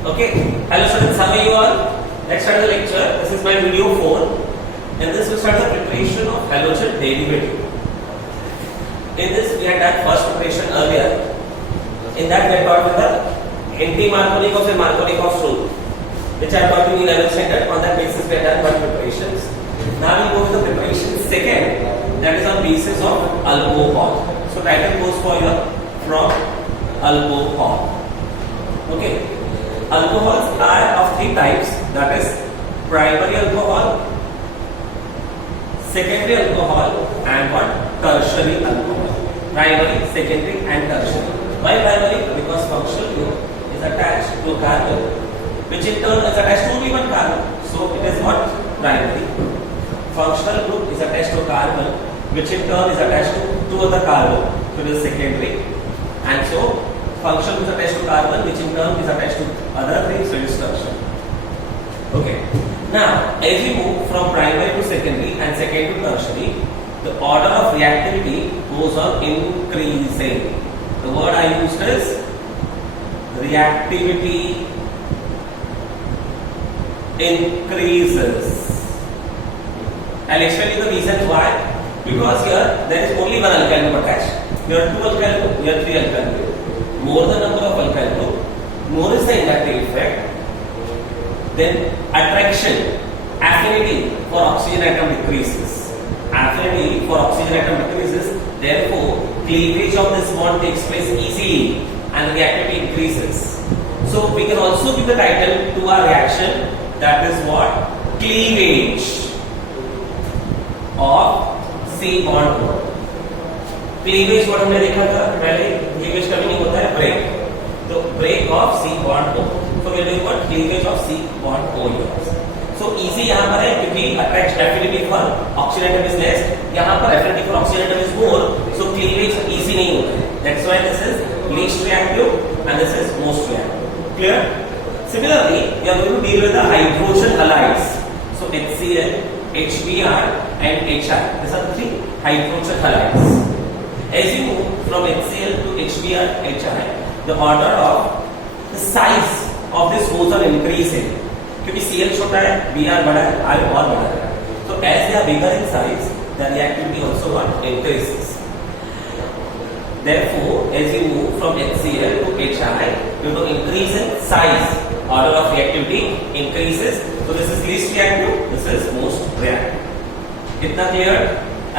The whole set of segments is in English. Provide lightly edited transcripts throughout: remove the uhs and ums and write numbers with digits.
Okay, hello students, how are you all? Let's start the lecture. This is my video 4 and this will start the preparation of halogen derivative. In this we had done first preparation earlier. In that we had taught with the anti-Markovnikov and Markovnikov rule, which I taught in 11th standard. On that basis we had done one preparations. Now we go to the preparation second, that is on basis of alcohol. So title goes for your from alcohol. Okay. Alcohols are of three types, that is primary alcohol, secondary alcohol and what? Tertiary alcohol. Primary, secondary and tertiary. Why primary? Because functional group is attached to carbon, which in turn is attached to only one carbon. So it is what? Primary. Functional group is attached to carbon, which in turn is attached to two other carbon. So it is secondary. And so function is attached to carbon, which in turn is attached to other things, so it is tertiary. Okay. Now, as we move from primary to secondary and secondary to tertiary, the order of reactivity goes on increasing. The word I used is reactivity increases. I'll explain you the reasons why. Because here there is only one alkyl group attached. Here are two alkyl group, here are three alkyl group. More the number of alkyl group, more is the inductive effect, then attraction, affinity for oxygen atom decreases. Affinity for oxygen atom decreases, therefore cleavage of this bond takes place easily and reactivity increases. So we can also give the title to our reaction, that is what? Cleavage of C bond. Cleavage word हमने देखा था पहले, cleavage का meaning होता है break, तो break of C bond O. So we doing what? Cleavage of C bond O here. So easy यहां पर है क्योंकि attract affinity for oxygen atom is less, यहां पर affinity for oxygen atom is more, so cleavage easy नहीं होता है. That's why this is least reactive and this is most reactive. Clear? Similarly we are going to deal with the hydrogen halides. So HCl, HBr and HI, these are three hydrogen halides. As you move from HCl to HBr, HI, the order of the size of this goes on increasing. क्योंकि Cl छोटा है, Br बड़ा है, I और बड़ा है. So as they are bigger in size, the reactivity also increases. Therefore, as you move from HCl to HI, due to increase in size, order of reactivity increases. So this is least reactive, this is most reactive. इतना clear?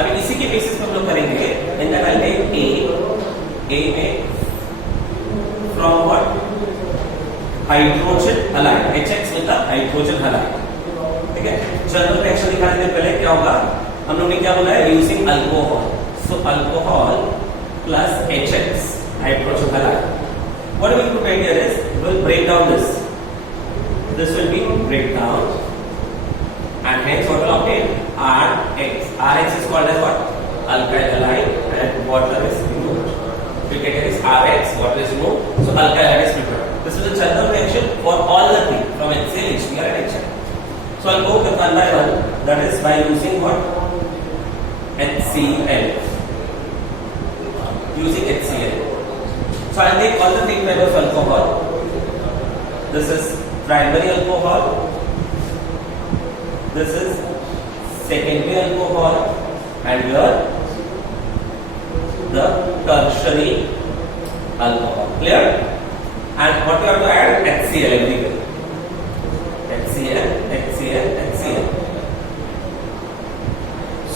अभी इसी के basis पे हम लोग करेंगे. In that I take a में from what? Hydrogen halide, HX मिलता हाइड्रोजन हलाइड. ठीक है. जनरल रिएक्शन दिखाने से पहले क्या होगा? हम लोग ने क्या बोला है? Using alcohol. So alcohol plus HX hydrogen halide. What we will do here is we will break down this. This will be break down and hence what will obtain? Rx. Rx is called as what? Alkyl halide and water is removed. We get here is Rx, water is removed. So alkyl halide is prepared. This is a general reaction for all the three from HCl, HBr and HI. So I'll go with one by one. That is by using what? HCl. Using HCl. So I'll take all the three types of alcohol. This is primary alcohol. This is secondary alcohol and here the tertiary alcohol. Clear? And what you have to add? HCl everywhere. HCl, HCl, HCl.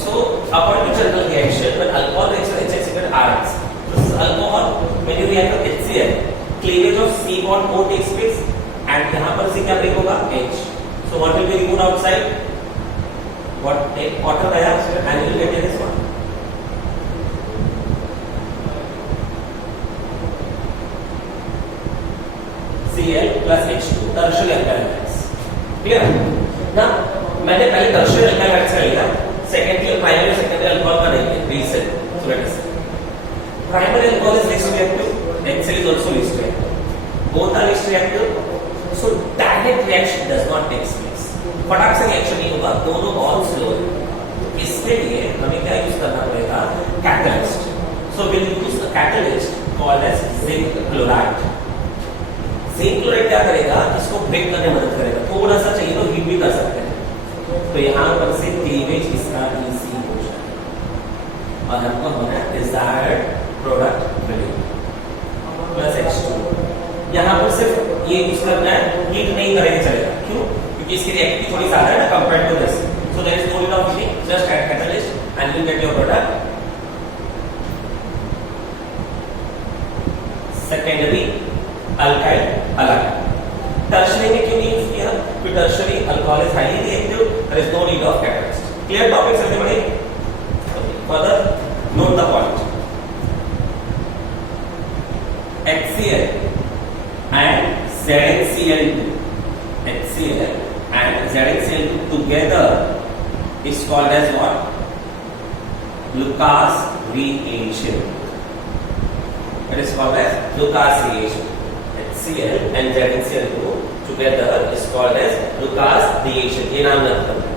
So according to general reaction, when alcohol reacts with HX, you get Rx. This is alcohol. When you react with HCl, cleavage of C bond O takes place and यहाँ पर से क्या break होगा? H. So what will be removed outside? What एक water गया and you will get this one. Cl plus H2 tertiary alkyl halides. Clear? Now मैंने पहले tertiary alkyl halides का लिया, secondary primary secondary alcohol का नहीं है. Reason. So let us see. Primary alcohol is least reactive. HCl is also least reactive. Both are least reactive. So direct reaction does not take place. फटाक से reaction नहीं होगा, दोनों बहुत slow है. इसके लिए हमें क्या यूज करना पड़ेगा? Catalyst. So we'll use a catalyst called as zinc chloride. Zinc chloride क्या करेगा, इसको ब्रेक करने में मदद करेगा, थोड़ा सा चाहिए तो हीट भी कर सकते हैं। तो यहाँ पर से क्लीवेज इसका इजी हो जाए और हमको होना है डिजायर्ड प्रोडक्ट मिलेगा प्लस H2। यहाँ पर सिर्फ ये यूज करना है, हीट नहीं करेंगे चलेगा, क्यों? क्योंकि इसकी रिएक्टिविटी थोड़ी ज्यादा है ना compared to this, so there is no need of heating, just add catalyst and you get your product secondary alkyl halide। Tertiary में क्यों यूज किया? क्योंकि tertiary alcohol is highly reactive, there is no need of catalyst. Clear topics everybody? Further note the point. HCl and ZnCl2, HCl and ZnCl2 together is called as what? Lucas reagent. It is called as Lucas reagent. HCl and ZnCl2 together is called as Lucas reagent. ये नाम लग करना है।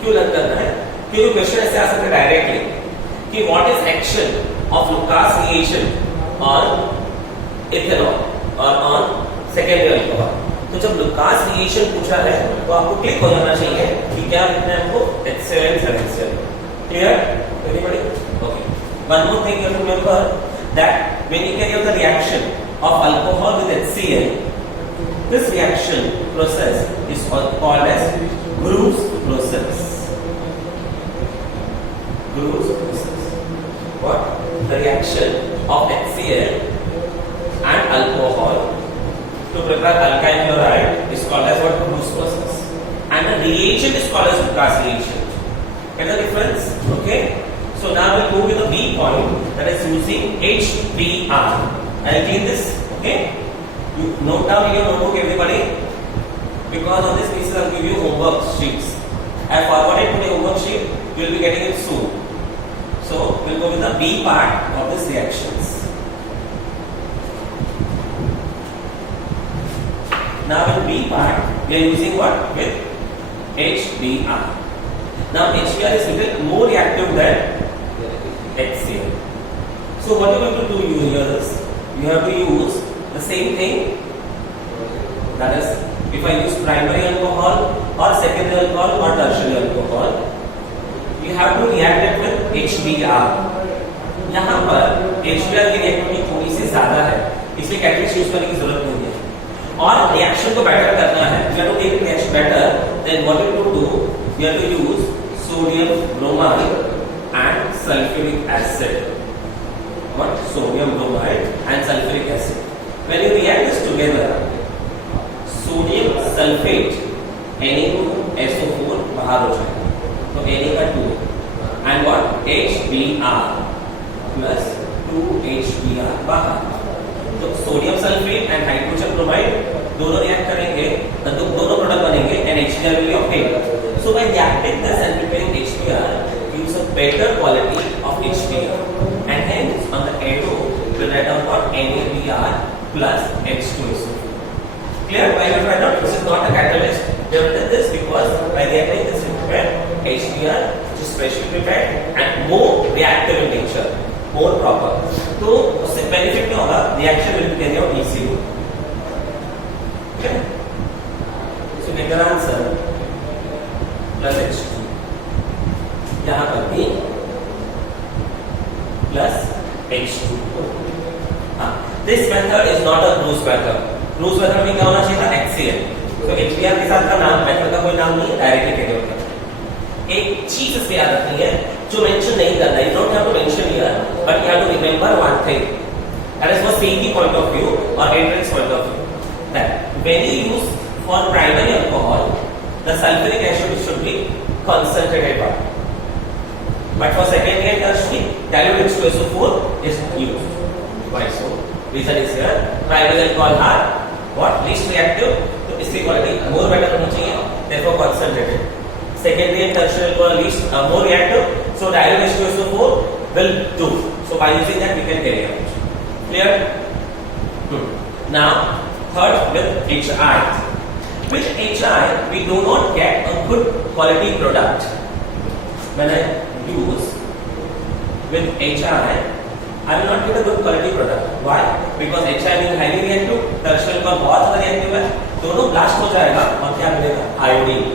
क्यों लग करना है? क्योंकि क्वेश्चन ऐसे आ सकता है डायरेक्टली कि what is action of Lucas reagent on ethanol और ऑन सेकेंडरी अल्कोहल। तो जब लुकास रिएक्शन पूछा है तो आपको क्लिक हो जाना चाहिए कि क्या लिखना है हमको, HCl and ZnCl। Clear everybody? Okay, one more thing you have to remember that when you carry out the reaction of alcohol with HCl, this reaction process is called as Groves process. Groves process. What? The reaction of HCl and alcohol to prepare alkyl chloride is called as what? Groves process. And the reagent is called as Lucas reagent. Get the difference? Okay. So now we'll go with the B point, that is using HBr. I'll clean this. Okay. You note down in your notebook, everybody, because on this basis I'll give you homework sheets. I forwarded to the homework sheet. You will be getting it soon. So we'll go with the B part of this reactions. Now in B part, we are using what? With HBr. Now HBr is little more reactive than HCl. So what you have to do here is, you have to use the same thing. That is, if I use primary alcohol or secondary alcohol or tertiary alcohol, you have to react it with HBr. यहाँ पर HBr की reactivity थोड़ी सी ज्यादा है, इसलिए catalyst use करने की जरूरत नहीं है। और रिएक्शन को बेटर करना है, you have to make it react better, then what you have to do, you have to use sodium bromide and sulfuric acid. What? Sodium bromide and sulfuric acid. When you react this together, sodium sulfate Na2SO4 बाहर हो जाएगा, तो Na का 2 and what? HBr plus 2HBr बाहर। तो sodium sulphate and hydrogen bromide दोनों react करेंगे तो दोनों प्रोडक्ट बनेंगे and HBr will be obtained. So by reacting this and preparing HBr gives a better quality of HBr, and hence on the arrow we write down what? NaBr plus H2SO4. Clear? Why we write down? This is not a catalyst. We have done this because by reacting this we prepare HBr, which is specially prepared and more reactive in nature, more proper. तो उससे benefit क्या होगा? Reaction will be carry out easily. Okay, so get the answer plus H2, यहां पर भी plus H2। हाँ, this method is not a Groves method. Groves method में क्या होना चाहिए था? HCl। तो HBr के साथ का नाम, मेथड का कोई नाम नहीं है, डायरेक्टली कैरी आउट करना। एक चीज इसमें याद रखनी है जो मेंशन नहीं करना, you don't have to mention here, but you have to remember one thing, that is for CET point of view or entrance point of view, that when you use for primary alcohol, the sulfuric acid should be concentrated part, but for secondary and tertiary, dilute H2SO4 is used. Why so? Reason is here, primary alcohol are what? Least reactive, तो इसकी quality more better होनी चाहिए, therefore concentrated. Secondary and tertiary alcohol least more reactive, so dilute H2SO4 will do. So by using that we can carry out. Clear? Now third with HI. With HI we do not get a good quality product. When I use with HI I will not get a good quality product. Why? Because HI being highly reactive, tertiary alcohol बहुत ज़्यादा reactive है, दोनों blast हो जाएगा और क्या मिलेगा? Iodine.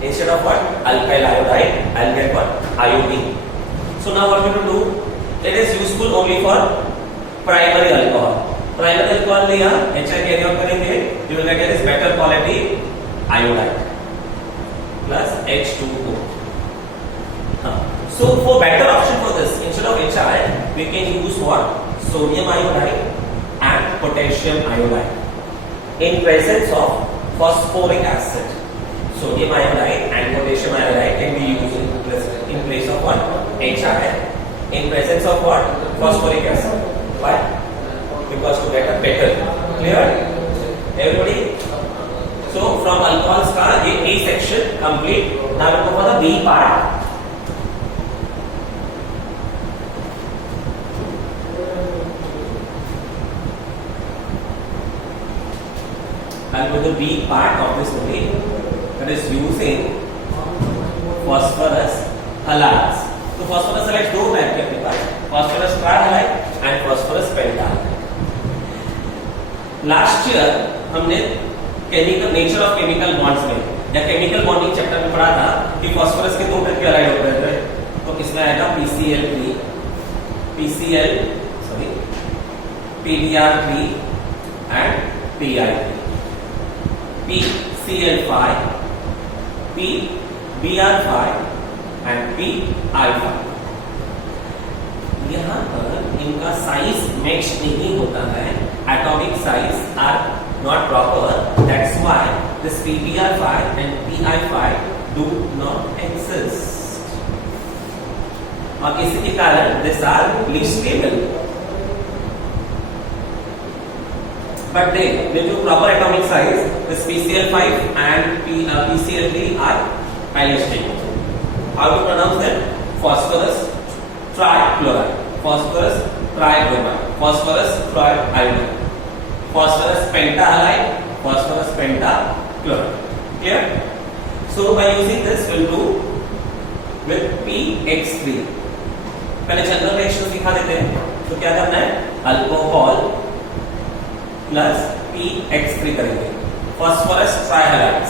Instead of what? Alkyl iodide, I'll get what? Iodine. So now what we will do? It is useful only for primary alcohol. Primary alcohol लिया, HI carry out करेंगे, you will get is better quality iodide plus H2O. So for better option for this, instead of HI, we can use what? Sodium iodide and potassium iodide in presence of phosphoric acid. Sodium iodide and potassium iodide can be used in place of what? HI in presence of what? Phosphoric acid. Why? Because to get a better. Clear? Everybody? So from alcohols का ये A section complete. Now we go for the B part. I'll go to the B part of this only, that is using phosphorus halides. तो phosphorus halides दो type के अपने पास, phosphorus trihalide and phosphorus pentahalide. Last year हमने chemical nature of chemical bonds में या chemical bonding chapter में पढ़ा था कि phosphorus के दो टाइप के halides होते हैं. तो इसमें आएगा PCl3, PBr3 and PI3. PCl5, PBr5 and PI5. यहाँ पर इनका साइज मैच नहीं होता है, atomic size are not proper, that's why this PBr5 and PI5 do not exist. और इसी के कारण this are least stable. But they with proper atomic size, this PCl5 and PCl3 are highly stable. How to pronounce them? Phosphorus trichloride, phosphorus tribromide, phosphorus triiodide, phosphorus pentahalide, phosphorus pentachloride. Clear? So by using this, we'll do with PX3. पहले general reaction दिखा देते हैं. तो क्या करना है? Alcohol plus PX3 करेंगे, phosphorus trihalide.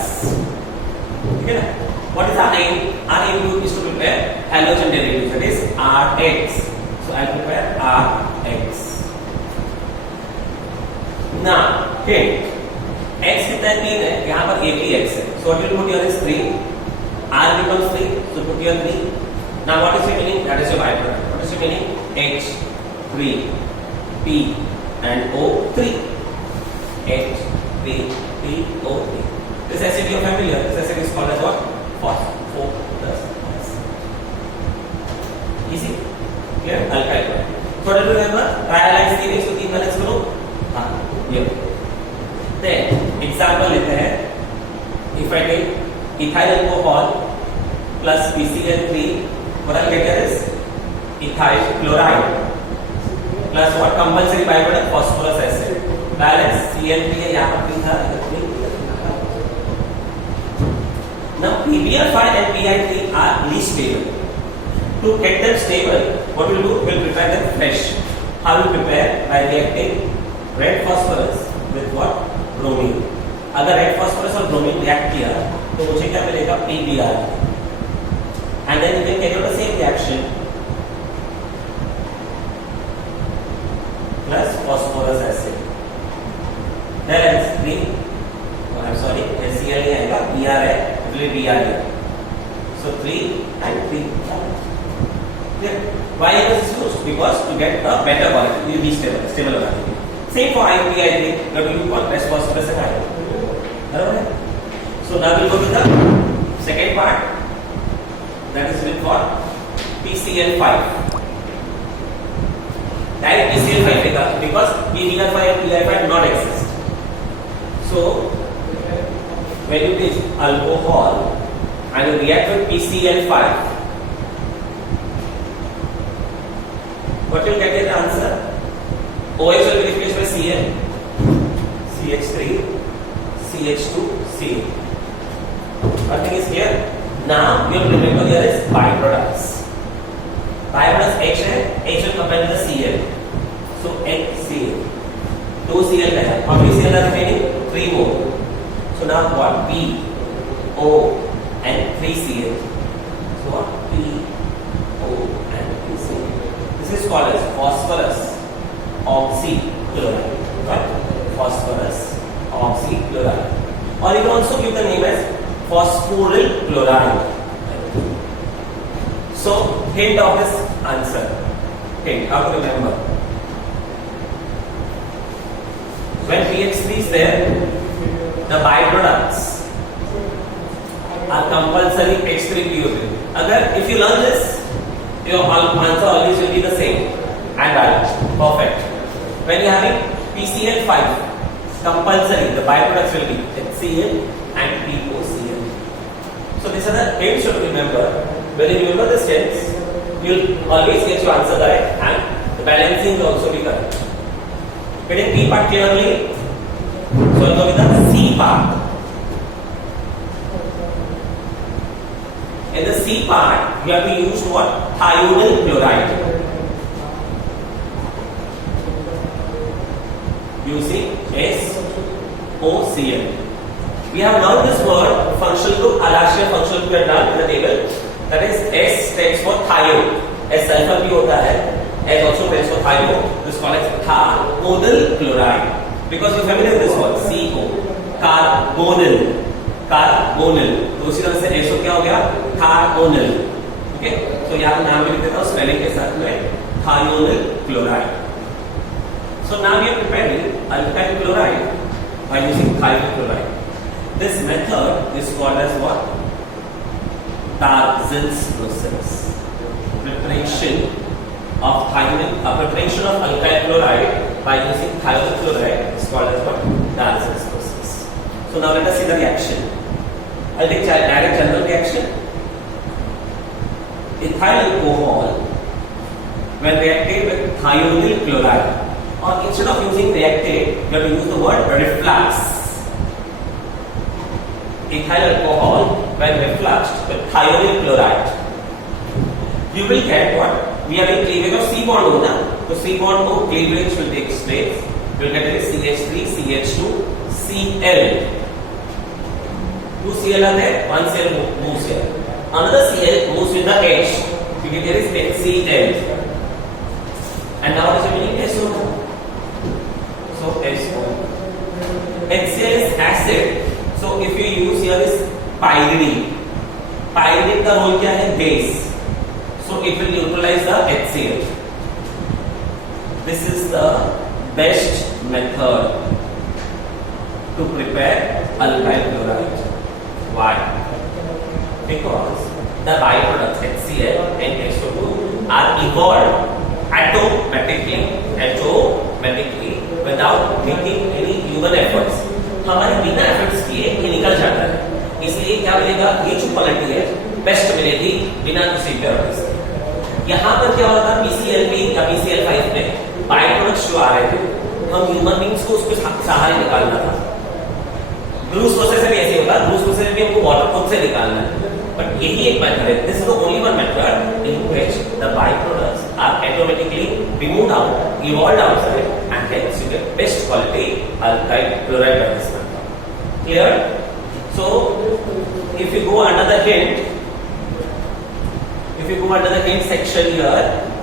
ठीक है ना? What is our aim? Our aim is to prepare halogen derivatives, that is RX. So I prepare RX. Now, hint. X कितना है? 3 है. यहाँ पर APX है. So what will put here is 3. R becomes 3. So put here 3. Now what is remaining? That is your byproduct. What is remaining? H, 3, P and O3. H, 3, P, O3. This acid you are familiar. This acid is called as what? Phosphorus. Easy? Clear? Alkyl. So do you remember? Trihalide की ratio 3 balance करो. हाँ, ये. Then example लेते हैं. If I take ethyl alcohol plus PCl3, what I'll get here is ethyl chloride plus what? Compulsory byproduct phosphorus acid. Balance Cl3 है, यहाँ पर था. Now PBr5 and PI3 are least stable. To get them stable, what we'll do? We'll prepare them fresh. How will prepare? By reacting red phosphorus with what? Bromine. अगर red phosphorus और bromine react किया, तो मुझे क्या मिलेगा? PBr. And then you can carry out the same reaction plus phosphorus acid. Balance 3. Oh, I'm sorry, HCl नहीं आएगा, Br है, इसलिए Br है. So 3 and 3. Clear? Why is this used? Because to get a better quality, you be stable quality. Same for IPI3, you have to use what? Less phosphorus and iron. So now we'll go to the second part. That is with what? PCl5. Direct PCl5 because PBr5 and PI5 do not exist. So when you take alcohol and you react with PCl5, what you'll get is the answer. OH will be replaced by Cl, CH3, CH2, Cl. Nothing is here. Now you have to remember there is byproducts. Byproducts H है, H will combine with the Cl. 2 Cl का है, how many Cl are remaining? 3 more. So now what? P, O and 3 Cl. So what? P, O and 3 Cl. This is called as phosphorus oxychloride. Right? Phosphorus oxychloride. Or you can also give the name as phosphoryl chloride. So hint of this answer. Hint, how to remember? When pH 3 is there, the byproducts are compulsory H3PO3. If you learn this, your answer always will be the same and right. Perfect. When you are having PCl5, compulsory the byproducts will be HCl and POCl. So these are the hints to remember. When you remember the steps, you will always get your answer correct and the balancing will also be correct. Getting P part clearly? So I'll go with the C part. In the C part, you have to use what? Thionyl chloride. Using SOCl. We have learned this word functional group, Alasia functional group we have done in the table. That is S stands for thio. S sulfur भी होता है. S also stands for thio. This called as carbonyl chloride. Because you familiar with this word, CO. Carbonyl. Carbonyl. तो उसी तरह से SO क्या हो गया? Carbonyl. Okay? So यहाँ पे नाम भी लिख देता हूँ स्पेलिंग के साथ में thionyl chloride. So now we are preparing alkyl chloride by using thionyl chloride. This method is called as what? Darzin's process. Preparation of alkyl chloride by using thionyl chloride is called as what? Darzin's process. So now let us see the reaction. I'll take direct general reaction. Ethyl alcohol, when reacted with thionyl chloride, or instead of using reacted, you have to use the word reflux. Ethyl alcohol, when refluxed with thionyl chloride, you will get what? We are in cleavage of C bond होगा, तो C bond को cleavage will take place. You will get it CH3, CH2, Cl. 2 Cl आते हैं, 1 Cl moves here. Another Cl moves with the H. You get there is HCl. And now what is remaining? SO. So SO. HCl is acid. So if you use here this pyridine, pyridine का role क्या है? Base. So it will neutralize the HCl. This is the best method to prepare alkyl chloride. Why? Because the byproducts HCl and SO2 are evolved automatically without making any human efforts. हमारे बिना efforts किए ये निकल जाता है. इसलिए क्या मिलेगा? ये जो क्वालिटी है बेस्ट मिलेगी बिना किसी इम्प्योरिटीज के. यहाँ पर क्या होता है? PCl या PCl5 में बाय प्रोडक्ट्स जो आ रहे थे, हम ह्यूमन बींग्स को उसके सहारे निकालना था. ब्रूस प्रोसेस में ऐसे होता है. ब्रूस प्रोसेस में हमको वाटर खुद से निकालना है. बट यही एक मेथड है. This is the only one method in which the by products are automatically removed out, evolved outside, and hence you get best quality alkyl chloride by this method. Clear? So if you go under the hint section here,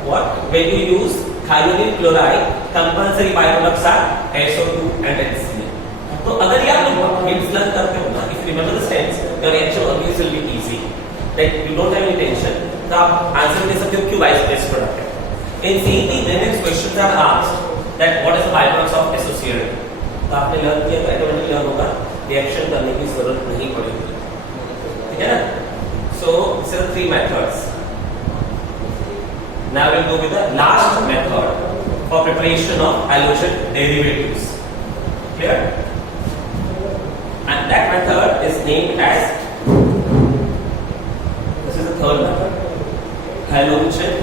what? When you use thionyl chloride, compulsory byproducts are SO2 and HCl. तो अगर ये आप लोग hints learn करते हो ना, if you remember the steps, your reaction always will be easy. Like you don't have any tension. तो आप आंसर दे सकते हो क्यों best product है. In CET, when questions are asked that what is the byproducts of associated, तो आपने learn किया तो ऑटोमेटिकली लर्न होगा, रिएक्शन करने की जरूरत नहीं पड़ेगी. ठीक है ना? So these are the 3 methods. Now we'll go with the last method for preparation of halogen derivatives. Clear? And that method is named as, this is the third method, halogen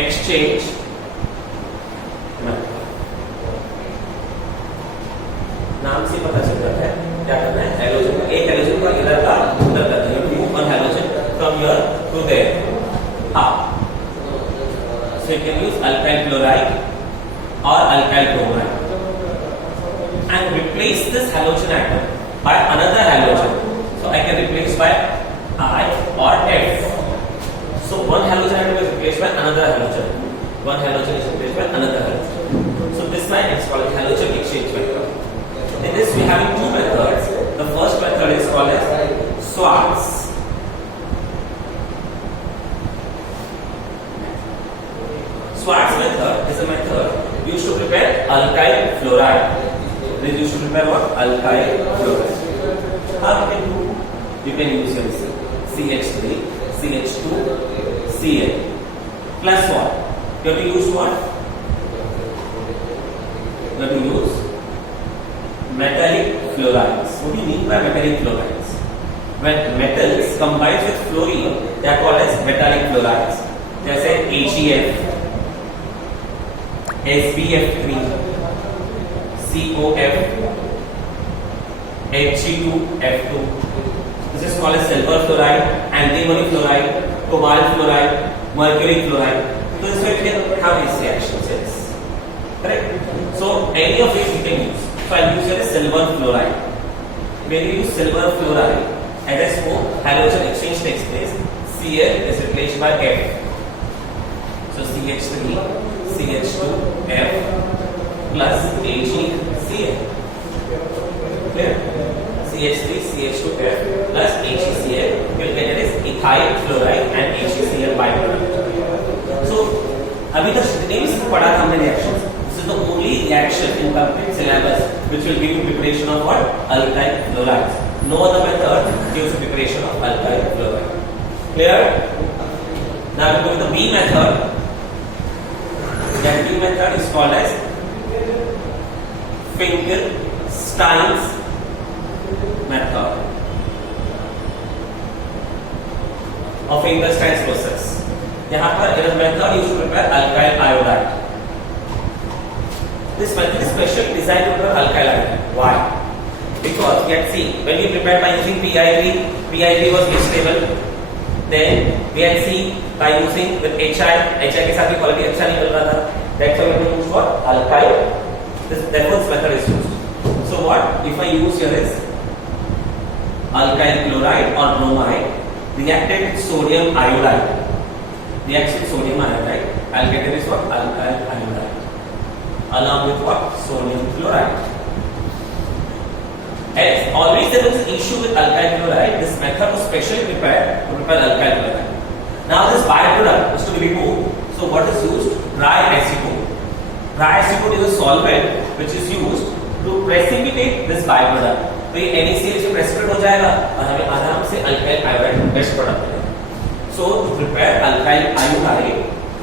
exchange method. नाम से पता चल जाता है क्या करना है. Halogen का एक हैलोजन का इधर का उधर का, you move one halogen from here to there. So you can use alkyl chloride or alkyl bromide and replace this halogen atom by another halogen. So I can replace by I or F. So one halogen atom is replaced by another halogen. One halogen is replaced by another halogen. So this line is called halogen exchange method. In this we have two methods. The first method is called as Schwarz. Schwarz method is a method used to prepare alkyl fluoride. It is used to prepare what? Alkyl fluoride. How you can do? You can use your CH3, CH2, Cl plus what? You have to use what? You have to use metallic fluorides. What do you mean by metallic fluorides? When metals combine with fluorine, they are called as metallic fluorides. जैसे AgF, SbF3, COF, Hg2F2. This is called as silver fluoride, antimony fluoride, cobalt fluoride, mercury fluoride. So this way we can have these reactions. Yes. Correct? So any of these you can use. So I use here silver fluoride. When you use silver fluoride, as I spoke, halogen exchange takes place. Cl is replaced by F. So CH3, CH2, F plus AgCl. Clear? CH3, CH2, F plus AgCl. We'll get it as ethyl fluoride and AgCl byproduct. So, अभी तक जितने भी पढ़ा था हमने reactions, this is the only reaction in complete syllabus which will give you preparation of what? Alkyl fluorides. No other method gives preparation of alkyl fluoride. Clear? Now we go to the B method. That B method is called as Finkelstein's method or Finkelstein's process. यहाँ पर in a method you should prepare alkyl iodide. This method is specially designed to prepare alkyl iodide. Why? Because you can see when we prepared by using PIP was stable. Then we can see by using with HI के साथ भी quality अच्छा नहीं मिल रहा था. That's why we have to use what? Alkyl. Therefore this method is used. So what? If I use here is alkyl chloride or bromide reacted with sodium iodide. Reacts with sodium iodide. I'll get this what? Alkyl iodide. Along with what? Sodium chloride. As always there was an issue with alkyl chloride. This method was specially prepared to prepare alkyl chloride. Now this byproduct is to be removed. So what is used? Dry acetone. Dry acetone is a solvent which is used to precipitate this byproduct. तो ये NaCl से precipitate हो जाएगा और हमें आराम से alkyl iodide best product मिलेगा. So to prepare alkyl iodide